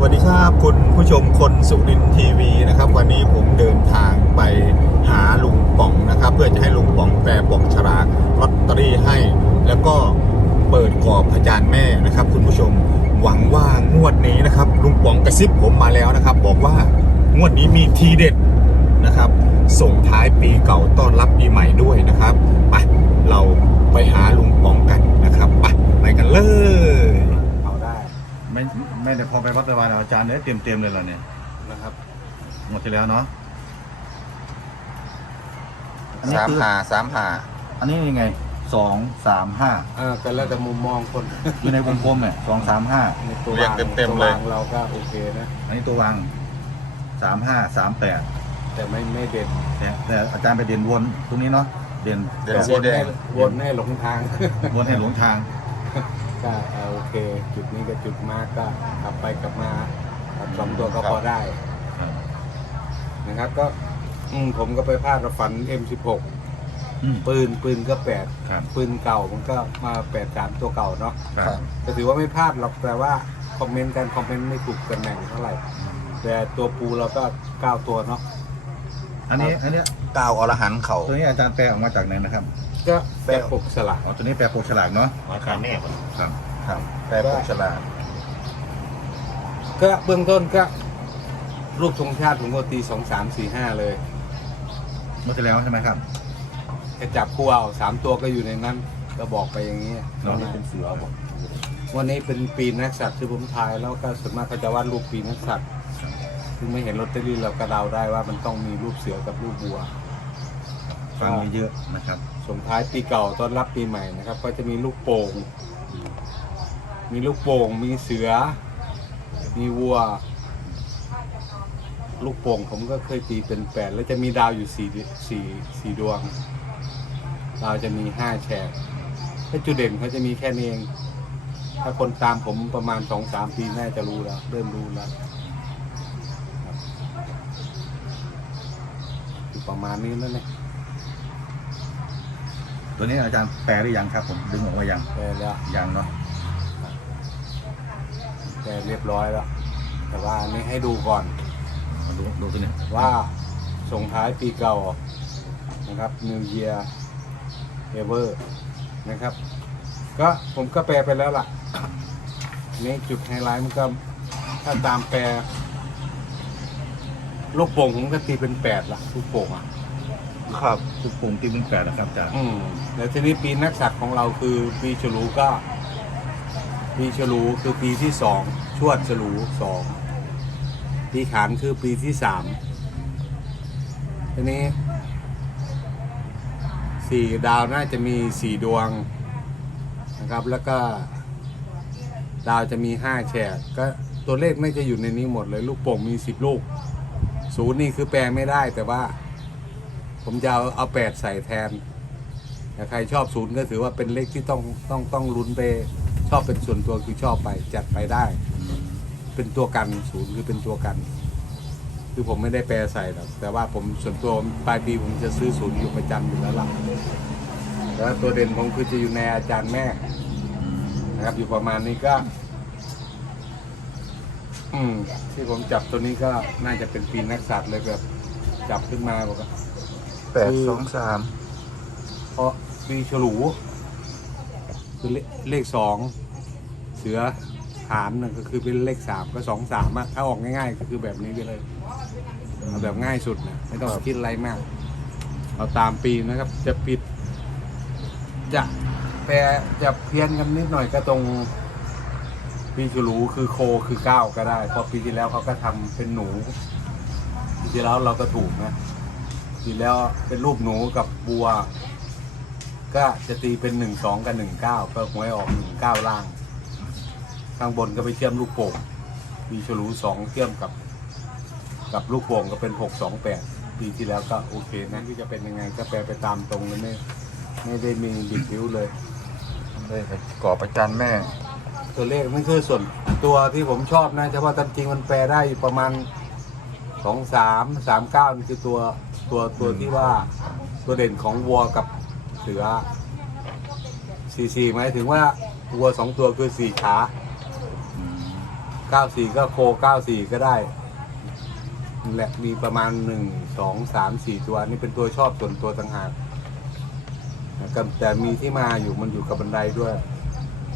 สวัสดีครับคุณผู้ชมคนสุรินทีวีนะครับ วันนี้ผมเดินทางไปหาลุงป๋องนะครับ เพื่อจะให้ลุงป๋องแปลปกฉลากลอตเตอรี่ให้ แล้วก็เปิดกรอบพยานแม่นะครับ คุณผู้ชมหวังว่างวดนี้นะครับ ลุงป๋องกระซิบผมมาแล้วนะครับ บอกว่างวดนี้มีทีเด็ดนะครับ ส่งท้ายปีเก่าต้อนรับปีใหม่ด้วยนะครับไปเราไปหาลุงป๋องกันนะครับไปไปกันเลย เอาได้ ไม่ไม่ได้พอไป วัดไปวานอาจารย์เนี่ยเต็มเต็มๆเลยเหรอเนี่ยนะครับหมดที่แล้วเนาะอันนี้สามคือหาสามหาอันนี้ยังไงสองสามห้าเออก็แล้วแต่มุมมองคนอยู่ในวงกลมเนี่ยสองสามห้าในตัวเรียงวางเต็มๆเลย ตัววางเราก็โอเคนะ อันนี้ตัววางสามห้าสามแปดแต่ไม่ไม่เด่นแต่แต่อาจารย์ไปเด่นวนตรงนี้เนาะเด่นเด่นก็สีวนแดให้งวนให้หลงทางวนให้หลงทาง ก็เออโอเค จุดนี้ก็จุดมากก็กลับไปกลับมาครับสองตัวก็พอได้ครับนะครับ ก็อืมผมก็ไปพลาดฝัน M16 อืมปืนปืนก็แปดครับปืนเก่ามันก็มาแปดสามตัวเก่าเนาะครับก็ถือว่าไม่พลาดหรอกแต่ว่าคอมเมนต์กันคอมเมนต์ไม่ถูกตำแหน่งเท่าไหร่ แต่ตัวปูเราก็เก้าตัวเนาะอันนี้อันเนี้ยก้าวอรหันต์เขาตัวนี้อาจารย์แปลออกมาจากไหนนะครับ ก็แปลปกสลักอ๋อตัวนี้แปลโปรฉลากเนาะมาขายแน่ครับครับแปลปกฉลากก็เบื้องต้นก็รูปธงชาติผมก็ตีสองสามสี่ห้าเลยหมดที่แล้วใช่ไหมครับก็จับคู่เอาสามตัวก็อยู่ในนั้น ก็บอกไปอย่างนี้เรานี่เป็นเสือบอกวันนี้เป็นปีนักสัตว์ที่ผมทายแล้วก็ส่วนมากเขาจะวาดรูปปีนักสัตว์ซึ่งไม่เห็นลอตเตอรี่เราก็เดาได้ว่ามันต้องมีรูปเสือกับรูปบัว ฟังเยอะๆนะครับส่งท้ายปีเก่าต้อนรับปีใหม่นะครับ ก็จะมีลูกโป่ง มีลูกโป่ง มีเสือ มีวัว ลูกโป่งผมก็เคยตีเป็นแปดแล้วจะมีดาวอยู่สี่สี่สี่ดวง ดาวจะมีห้าแฉกถ้าจุดเด่นเขาจะมีแค่นี้เอง ถ้าคนตามผมประมาณสองสามปีน่าจะรู้แล้ว เริ่มรู้แล้วประมาณนี้นั่นเอง ตัวนี้อาจารย์แปลหรือยังครับผมดึงออกมายังแต่แล้วยังเนาะแต่เรียบร้อยแล้ว แต่ว่าอันนี้ให้ดูก่อน มาดูดูตัวนี้ว่าส่งท้ายปีเก่านะครับ New Year Ever นะครับ ก็ผมก็แปลไปแล้วล่ะ นี่จุดไฮไลท์มันก็ ถ้าตามแปล ลูกโป่งผมก็ตีเป็นแปดละลูกโป่งอะ ครับทุกปุ่มที่เป็นแปดนะครับอาจารย์อืมแล้วทีนี้ปีนักสัตว์ของเราคือปีฉลูก็ ปีฉลูคือปีที่สองชวดฉลูสองปีขานคือปีที่สามทีนี้สี่ดาวน่าจะมีสี่ดวงนะครับ แล้วก็ ดาวจะมีห้าแฉกก็ตัวเลขไม่จะอยู่ในนี้หมดเลย ลูกโป่งมีสิบลูกศูนย์นี่คือแปลไม่ได้แต่ว่า ผมจะเอาเอาแปดใส่แทนแต่ใครชอบศูนย์ก็ถือว่าเป็นเลขที่ต้องต้องต้องลุ้นไปชอบเป็นส่วนตัวคือชอบไปจัดไปได้ เป็นตัวกันศูนย์คือเป็นตัวกัน คือผมไม่ได้แปลใส่หรอกแต่ว่าผมส่วนตัวปลายปีผมจะซื้อศูนย์อยู่ประจำอยู่แล้วล่ะแล้วตัวเด่นผมคือจะอยู่ในอาจารย์แม่นะครับ อยู่ประมาณนี้ก็ อืมที่ผมจับตัวนี้ก็น่าจะเป็นปีนักสัตว์เลยแบบ จับขึ้นมาบอกว่า แปดสองสามเพราะปีฉลู คือเลเลขสองเสือหามนั่นก็คือเป็นเลขสามก็สองสามอะถ้าออกง่ายๆ ก็คือแบบนี้ไปเลยเอาแบบง่ายสุดนะไม่ต้องคิดอะไรมาก เอาตามปีนะครับ จะปิด จะแปรจะเพี้ยนกันนิดหน่อยก็ตรงปีฉลูคือโคคือเก้าก็ได้เพราะปีที่แล้วเขาก็ทำเป็นหนูปีที่แล้วเราก็ถูกนะ ทีแล้วเป็นรูปหนูกับบัว ก็จะตีเป็นหนึ่งสองกับหนึ่งเก้าก็หวยออกหนึ่งเก้าล่าง ข้างบนก็ไปเชื่อมลูกโป่งมีฉลูสองเชื่อมกับ กับลูกโป่งก็เป็นหกสองแปดปีที่แล้วก็โอเคนะที่จะเป็นยังไงก็แปลไปตามตรงเลยไม่ไม่ได้มีบิดบิ้วเลยเลยไปกรอบอาจารย์แม่ ตัวเลขนั่นคือส่วนตัวที่ผมชอบนะเฉพาะตามจริงมันแปลได้อยู่ประมาณ สองสามสามเก้านี่คือตัวตัวตัวที่ว่าตัวเด่นของวัวกับเสือสี่สี่หมายถึงว่าวัวสองตัวคือสี่ขาเก้าสี่ก็โคเก้าสี่ก็ได้แหละมีประมาณหนึ่งสองสามสี่ตัวนี่เป็นตัวชอบส่วนตัวต่างหากนะครับแต่มีที่มาอยู่มันอยู่กับบันไดด้วย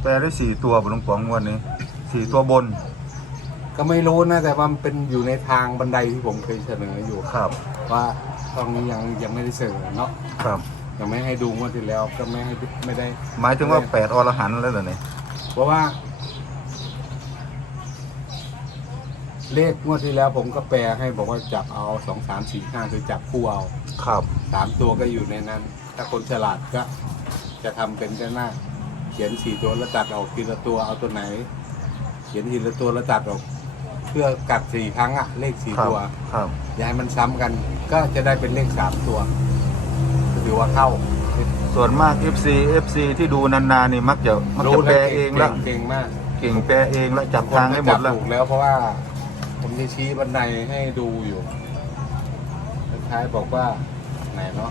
แปลได้สี่ตัวบนลุงปองวันนี้สี่ตัวบน ก็ไม่รู้นะ แต่ว่ามันเป็นอยู่ในทางบันไดที่ผมเคยเสนออยู่ครับ ว่าตรงนี้ยังยังไม่ได้เสนอเนาะครับ ยังไม่ให้ดูงวดที่แล้วก็ไม่ให้ไม่ได้ หมายถึงว่าแปดอรหันต์แล้วเหรอเนี่ยเพราะว่า เลขงวดที่แล้วผมก็แปลให้บอกว่าจับเอาสองสามสี่ห้าคือจับคู่เอาครับ สามตัวก็อยู่ในนั้น ถ้าคนฉลาดก็ จะทำเป็นด้านหน้า เขียนสี่ตัวแล้วตัดออกทีละตัวเอาตัวไหน เขียนทีละตัวแล้วตัดออกเพื่อกัดสี่ครั้งอะเลขสี่ครับตัวครับอย่าให้มันซ้ำกัน ก็จะได้เป็นเลขสามตัวถือว่าเข้าส่วนมาก FC FC ที่ดูนานๆนี่มักจะมักจะแปลเองแล้วเก่งมากเก่งแปลเองแล้วจับทางให้หมดแล้วถูกแล้วเพราะว่า ผมจะชี้บันไดให้ดูอยู่คล้ายๆบอกว่าไหนเนาะ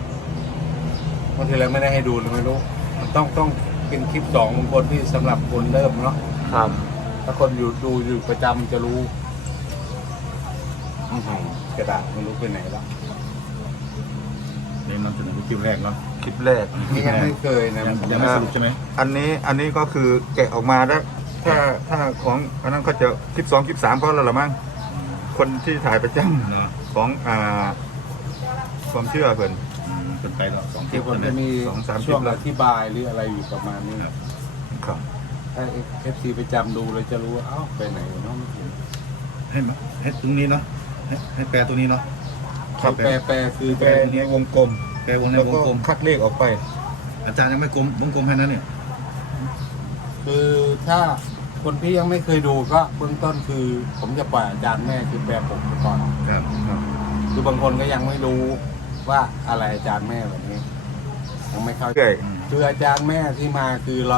บางทีเราไม่ได้ให้ดูเลยไม่รู้ มันต้องต้องเป็นคลิปสองบางคนที่สำหรับคนเริ่มเนาะครับ ถ้าคนอยู่ดูอยู่ประจำจะรู้ อื้อหือกระดาษไม่รู้ไปไหนแล้วนี่นำเสนอเป็นคลิปแรกเนาะ คลิปแรกนี่ยังไม่เคยนะยังยังไม่สรุปใช่ไหมอันนี้อันนี้ก็คือแกะออกมาแล้ว ถ้าถ้าของอันนั้นก็จะคลิปสองคลิปสามก็แล้วละมั้งคนที่ถ่ายประจำเนาะของอ่าความเชื่อเพิ่น อืมเป็นไปแล้วสองคลิที่ปผมใช่ไหมจะมีสองสามคลิปช่วงแล้ว อธิบายหรืออะไรอยู่ประมาณนี้ครับ ถ้าเอฟซีไปจำดูเลยจะรู้ว่าเอ้าไปไหนเนาะไม่เห็นให้มาให้ตรงนี้เนาะ ให้ให้แปลตรงนี้เนาะครับแปลแปลคือแปลในวงกลมแปลวงในแล้ววงก็กลม คัดเลขออกไป อาจารย์ยังไม่กลมวงกลมแค่นั้นเนี่ย คือถ้าคนที่ยังไม่เคยดูก็เบื้องต้นคือ ผมจะปล่อยอาจารย์แม่คือแปลผมไปก่อนครับคือบางคนก็ยังไม่รู้ว่าอะไรอาจารย์แม่แบบนี้ยังไม่เข้าใจเรื่อยอืมคืออาจารย์แม่ที่มาคือเรา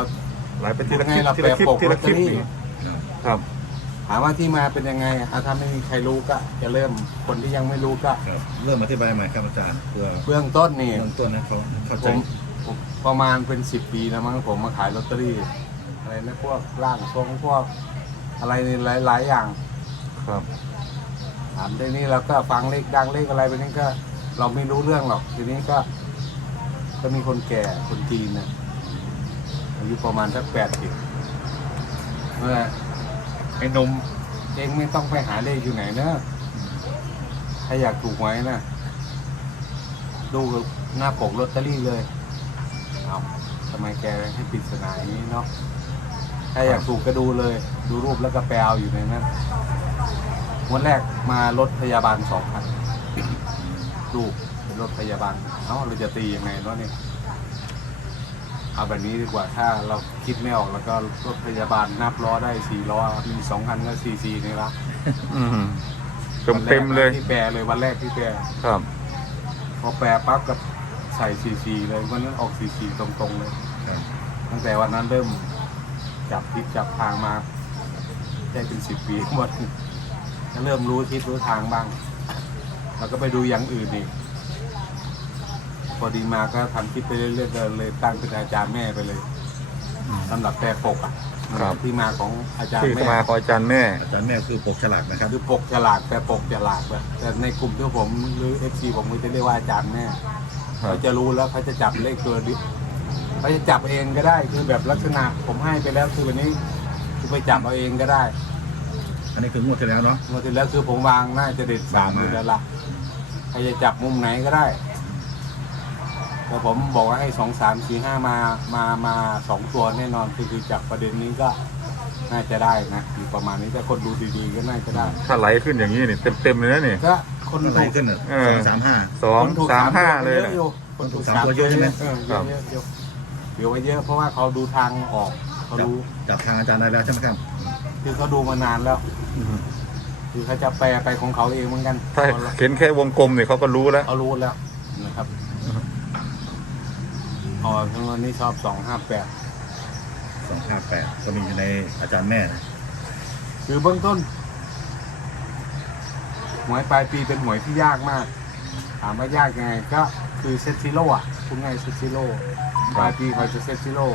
ไหลไปทีละคลิปยังไงเราทีละคลิปแปลปกทีละคลิปลอตเตอรี่นี่ครับครับ ถามว่าที่มาเป็นยังไงอะถ้าไม่มีใครรู้ก็จะเริ่มคนที่ยังไม่รู้ก็ ครับเริ่มอธิบายใหม่ครับอาจารย์เพื่อเบื้องต้นนี่ เริ่มต้นนะเขาเข้าผใจมผมประมาณเป็นสิบปีแล้วมั้งผมมาขายลอตเตอรี่ อะไรนะพวกร่างทรงพวกอะไรนี่หลายๆอย่างครับ ถามทีนี้เราก็ฟังเลขดังเลขอะไรไปนี่ก็เราไม่รู้เรื่องหรอก ทีนี้ก็ก็มีคนแก่คนจีนนะอายุประมาณสักแปดสิบเมื่อ ไอ้หนมเองไม่ต้องไปหาเลขอยู่ไหนเนอะถ้าอยากถูกไว้นะดูหน้าปกลอตเตอรี่เลย เอาทำไมแกให้ปริศนาอย่างนี้เนาะ ถ้าอยากถูกก็ดูเลย ดูรูปแล้วก็แปลเอาอยู่ในนั้นวันแรกมารถพยาบาลสองคันรูปเป็นรถพยาบาล เอ้าเราจะตียังไงเนาะเนี่ย เอาแบบนี้ดีกว่าถ้าเราคิดไม่ออกแล้วก็รถพยาบาลนับล้อได้สี่ล้อมีสองคันก็สี่สี่นี่ละอืมเต็มเต็มเลยที่แปลเลยวันแรกที่แปลครับ พอแปลปั๊บกับใส่สี่สี่เลยวันนั้นออกสี่สี่ตรงๆเลยครับ ตั้งแต่วันนั้นเริ่มจับทิศจับทางมาได้เป็นสิบปีหมดก็เริ่มรู้ทิศรู้ทางบ้าง แล้วก็ไปดูอย่างอื่นอีก พอดีมาก็ทำคลิปไปเรื่อยๆเดินเลยตั้งเป็นอาจารย์แม่ไปเลยสำหรับแปลปกอะครับ ที่มาของอาจารย์ที่แม่ มาของอาจารย์แม่ อาจารย์แม่คือปกฉลากนะครับ คือปกฉลากแปลปกฉลากแบบแต่ในกลุ่มที่ผมหรือเอฟซีผมก็จะเรียกว่าอาจารย์แม่ครับ เขาจะรู้แล้วเขาจะจับเลขตัวดิเขาจะจับเองก็ได้คือแบบลักษณะผมให้ไปแล้วคือวันนี้คือไปจับเอาเองก็ได้อันนี้คืองวดที่แล้วเนาะ เมื่อที่แล้วคือผมวางน่าจะเด็ดสามอยู่แล้วล่ะใครจะจับมุมไหนก็ได้ แต่ผมบอกว่าให้สองสามสี่ห้ามามามาสองตัวแน่นอนคือคือจับประเด็นนี้ก็น่าจะได้นะอยู่ประมาณนี้แต่คนดูดีๆก็น่าจะได้ถ้าไหลขึ้นอย่างนี้นี่เต็มเต็มๆเลยนะนี่ก็คนอะไรถูกขึ้นอะเออสองสามห้าสองคนถูกสามห้าตัวเลยเยนะอะอยู่คนถูกสามสามตัวตัวเยอะใช่ไหมเออเยครัอะบเยอะเยอะเดี๋ยวไว้เยอะเพราะว่าเขาดูทางออกเขาจับรู้จับทางอาจารย์ได้แล้วใช่ไหมครับคือเขาดูมานานแล้วคือเขาจะแปลไปของเขาเองเหมือนกันถ้าเห็นแค่วงกลมเนี่ยเขาก็รู้แล้วเขารู้แล้วนะครับ อ๋อทั้งวันนี้ชอบสองห้าแปดสองห้าแปดก็มีอยู่ในอาจารย์แม่นะคือเบื้องต้นหวยปลายปีเป็นหวยที่ยากมาก ถามว่ายากยังไงก็คือเซตซิโร่อะพูดง่ายเซตซิโร่ปลายปีเขาจะเซตซิโร่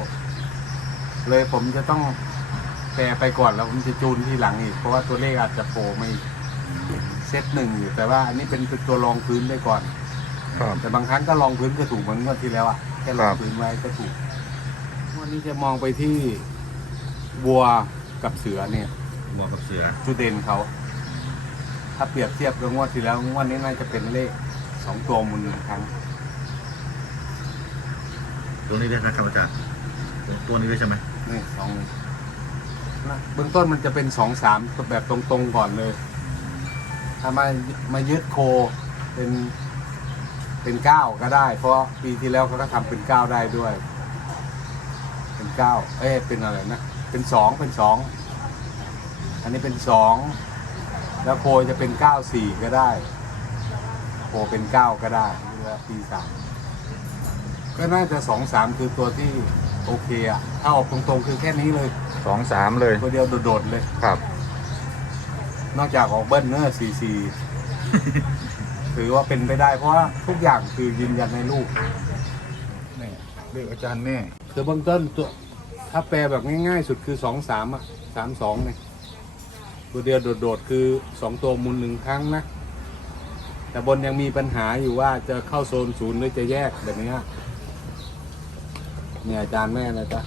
เลยผมจะต้องแปลไปก่อนแล้วผมจะจูนที่หลังอีก เพราะว่าตัวเลขอาจจะโผล่มาอีกเซตหนึ่งอยู่แต่ว่าอันนี้เป็นตัวรองพื้นไปก่อน ครับ แต่บางครั้งก็รองพื้นก็ถูกเหมือนงวดที่แล้วอะ แค่รองพื้นไว้ก็ถูกงวันนี้จะมองไปที่วัวกับเสือเนี่ย วัวกับเสือจุดเด่นเขา ถ้าเปรียบเทียบกับงวดที่แล้วงวดนี้น่าจะเป็นเลขสองตัวมูลหนึ่งครั้ง ตัวนี้ด้วยนะครับอาจารย์ตัวตัวนี้ด้วยใช่ไหมนี่สองนะเบื้องต้นมันจะเป็นสองสามแบบตรงๆก่อนเลย ถ้ามามายึดโคเป็น เป็นเก้าก็ได้ เพราะปีที่แล้วเขาก็ทำเป็นเก้าได้ด้วย เป็นเก้าเอ้ยเป็นอะไรนะเป็นสองเป็นสองอันนี้เป็นสองแล้วโคจะเป็นเก้าสี่ก็ได้โคเป็นเก้าก็ได้หรือว่าปีสามก็น่าจะสองสามคือตัวที่โอเคอะถ้าออกตรงๆคือแค่นี้เลยสองสามเลยตัวเดียวโดดๆเลย ครับ นอกจากออกเบิ้ลเนอร์ซีซี ถือว่าเป็นไปได้ เพราะว่าทุกอย่างคือยืนยันในลูกนี่เรียกอาจารย์แน่คือเบื้องต้นตัวถ้าแปลแบบง่ายๆ สุดคือสองสามอะสามสองเนี่ยตัวเดียวโดดๆคือสองตัวมูลหนึ่งครั้งนะ แต่บนยังมีปัญหาอยู่ว่าจะเข้าโซนศูนย์หรือจะแยกแบบนี้เนี่ยอาจารย์แม่นะจ๊ะ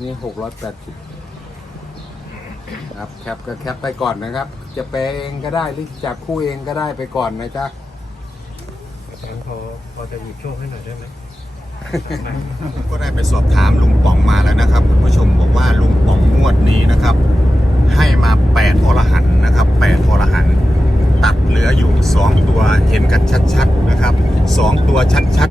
นี่หกร้อยแปดสิบ ครับแคปก็แคปไปก่อนนะครับ จะแปลเองก็ได้หรือจับคู่เองก็ได้ไปก่อนนะจ๊ะอาจารย์พอพอจะหยิบโชคให้หน่อยได้ไหมผมก็ได้ไปสอบถามลุงป๋องมาแล้วนะครับคุณผู้ชมบอกว่าลุงป๋องงวดนี้นะครับ ให้มา8อรหันต์นะครับ8อรหันต์ตัดเหลืออยู่ 2 ตัวเห็นกันชัดๆนะครับ 2 ตัวชัดๆ